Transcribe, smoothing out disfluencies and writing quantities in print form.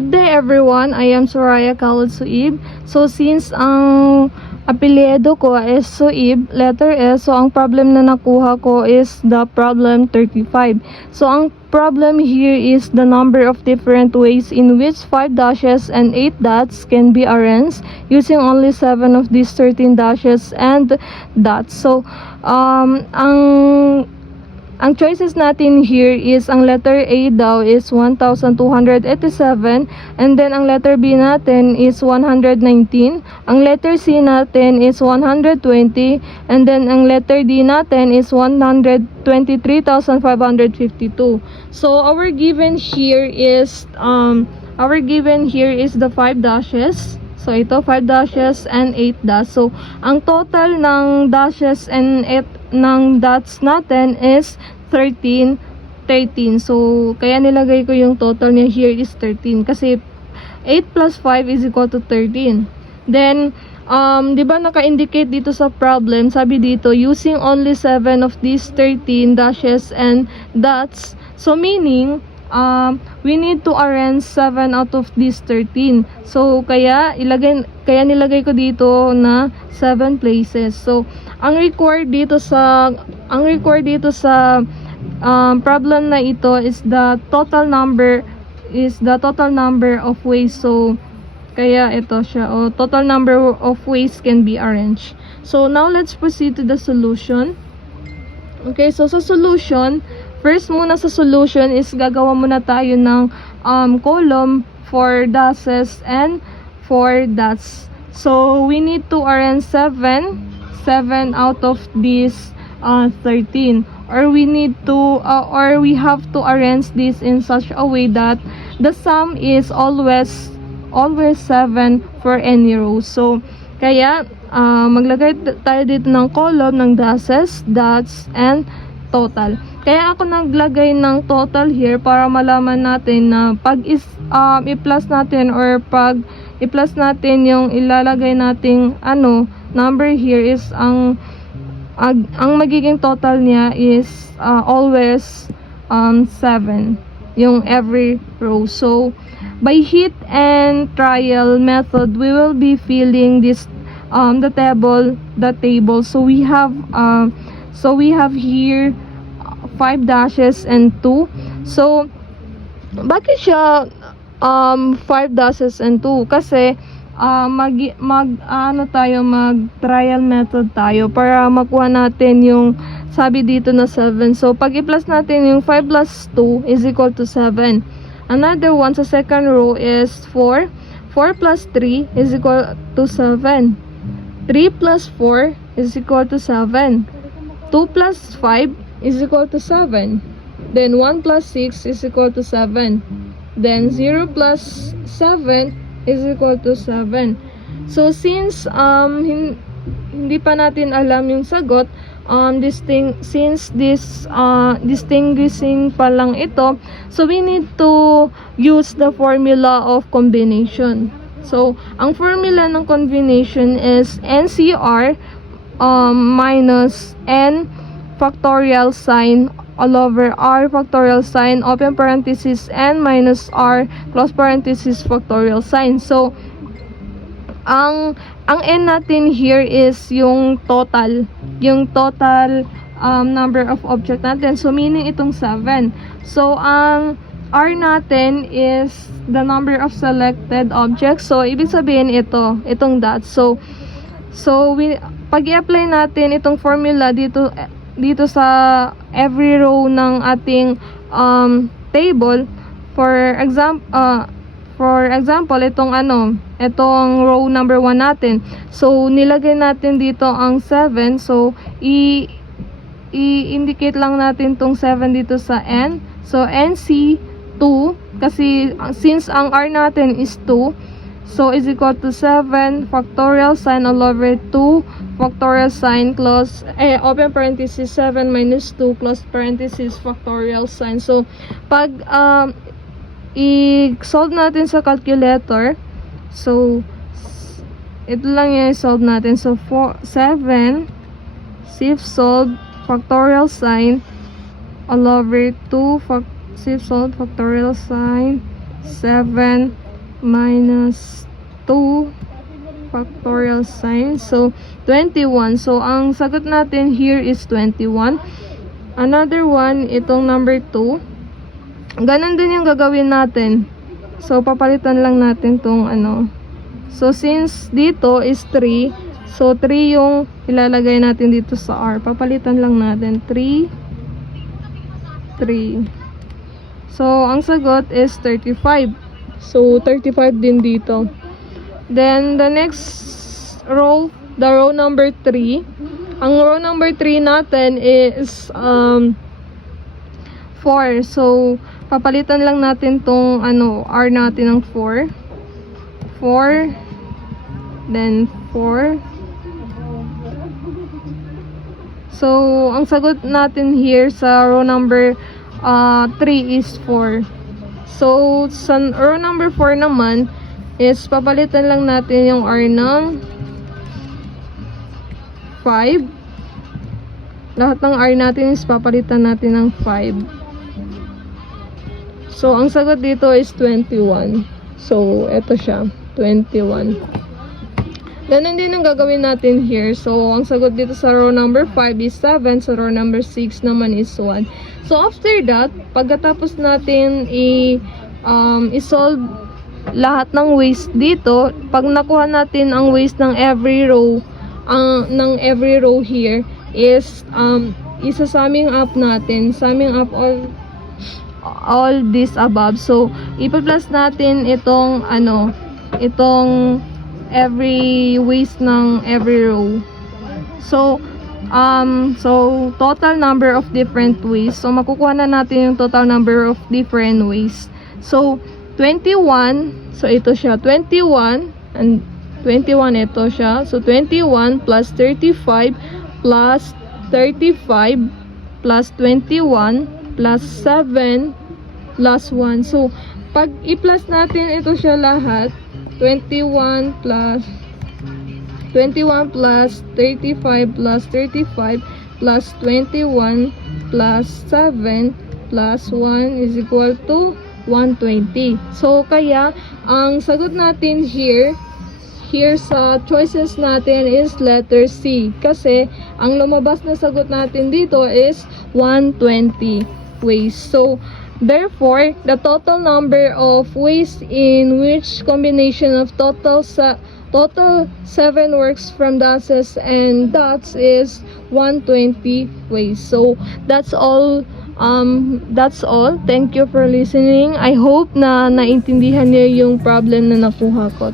Good day everyone, I am Soraya Khalid Suib. So since ang apelyido ko is Suib, letter S, so ang problem na nakuha ko is the problem 35. So ang problem here is the number of different ways in which 5 dashes and 8 dots can be arranged using only 7 of these 13 dashes and dots. So ang choices natin here is ang letter A daw is 1,287, and then ang letter B natin is 119, ang letter C natin is 120, and then ang letter D natin is 123,552. So our given here is the 5 dashes. So ito 5 dashes and 8 dots. So ang total ng dashes and 8 ng dots natin is 13. So kaya nilagay ko yung total niya here is 13 kasi 8 plus 5 is equal to 13. Then di ba naka-indicate dito sa problem, sabi dito using only 7 of these 13 dashes and dots. So meaning we need to arrange 7 out of these 13. So kaya nilagay ko dito na 7 places. So ang required dito sa problem na ito is the total number of ways. So kaya ito siya, total number of ways can be arranged. So now let's proceed to the solution. Okay, so sa solution, first muna sa solution is gagawa muna tayo ng column for dashes and for dots. So we need to arrange 7 out of these 13, or we have to arrange this in such a way that the sum is always 7 for any row. So kaya maglagay tayo dito ng column ng dashes, dots, and total. Kaya ako naglagay ng total here para malaman natin na pag i-plus natin or pag i-plus natin yung ilalagay nating number here is ang magiging total niya is always 7 yung every row. So by hit and trial method, we will be filling this the table. So we have here 5 dashes and 2. So bakit siya 5 dashes and 2? Kasi mag trial method tayo para makuha natin yung sabi dito na 7. So pag i-plus natin yung 5 plus 2 is equal to 7. Another one sa second row is 4. 4 plus 3 is equal to 7. 3 plus 4 is equal to 7. 2 plus 5 is equal to 7. Then 1 plus 6 is equal to 7. Then 0 plus 7 is equal to 7. So since hindi pa natin alam yung sagot, distinguishing pa lang ito, so we need to use the formula of combination. So ang formula ng combination is NCR minus N factorial sign all over R factorial sign, open parenthesis, N minus R close parenthesis factorial sign. So ang N natin here is yung total number of object natin. So meaning itong 7. So ang R natin is the number of selected objects. So ibig sabihin itong dots. So pag i-apply natin itong formula dito sa every row ng ating table, for example itong row number 1 natin. So nilagay natin dito ang 7. So i-indicate lang natin tong 7 dito sa N. So NC 2 kasi since ang R natin is 2, so is equal to 7 factorial sign all over 2 factorial sign close open parenthesis 7 minus 2 close parenthesis factorial sign. So pag i-solve natin sa calculator, so ito lang yung i-solve natin. So 7 shift solve factorial sign all over 2 shift solve factorial sign 7 minus 2 factorial sign. So, 21. So, ang sagot natin here is 21. Another one, itong number 2. Ganon din yung gagawin natin. So, papalitan lang natin tong ano. So, since dito is 3, so 3 yung ilalagay natin dito sa R. Papalitan lang natin. 3. So, ang sagot is 35. So, 35 din dito. Then, the next row, the row number 3. Ang row number 3 natin is 4. So, papalitan lang natin tong ano, R natin ng 4. 4. Then, 4. So, ang sagot natin here sa row number 3 is 4. So, sa row number 4 naman, is papalitan lang natin yung R ng 5. Lahat ng R natin is papalitan natin ng 5. So, ang sagot dito is 21. So, eto siya. 21. Ganun din ang gagawin natin here. So, ang sagot dito sa row number 5 is 7. Sa row number 6 naman is 1. So, after that, pagkatapos natin i-solve lahat ng waste dito, pag nakuha natin ang waste ng every row, here is isa-summing up natin, summing up all this above. So, ipa-plus natin itong every waste ng every row. So, total number of different waste. So, makukuha na natin yung total number of different waste. So, 21, so ito siya, 21, and 21 ito siya. So, 21 plus 35 plus 35 plus 21 plus 7 plus 1. So, pag i-plus natin ito siya lahat, 21 plus 35 plus 35 plus 21 plus 7 plus 1 is equal to 120. So, kaya, ang sagot natin here sa choices natin is letter C. Kasi, ang lumabas na sagot natin dito is 120 waste. So, therefore, the total number of waste in which combination of total 7 works from dashes and dots is 120 waste. So, that's all. Thank you for listening. I hope na naintindihan niyo yung problem na nakuha ko.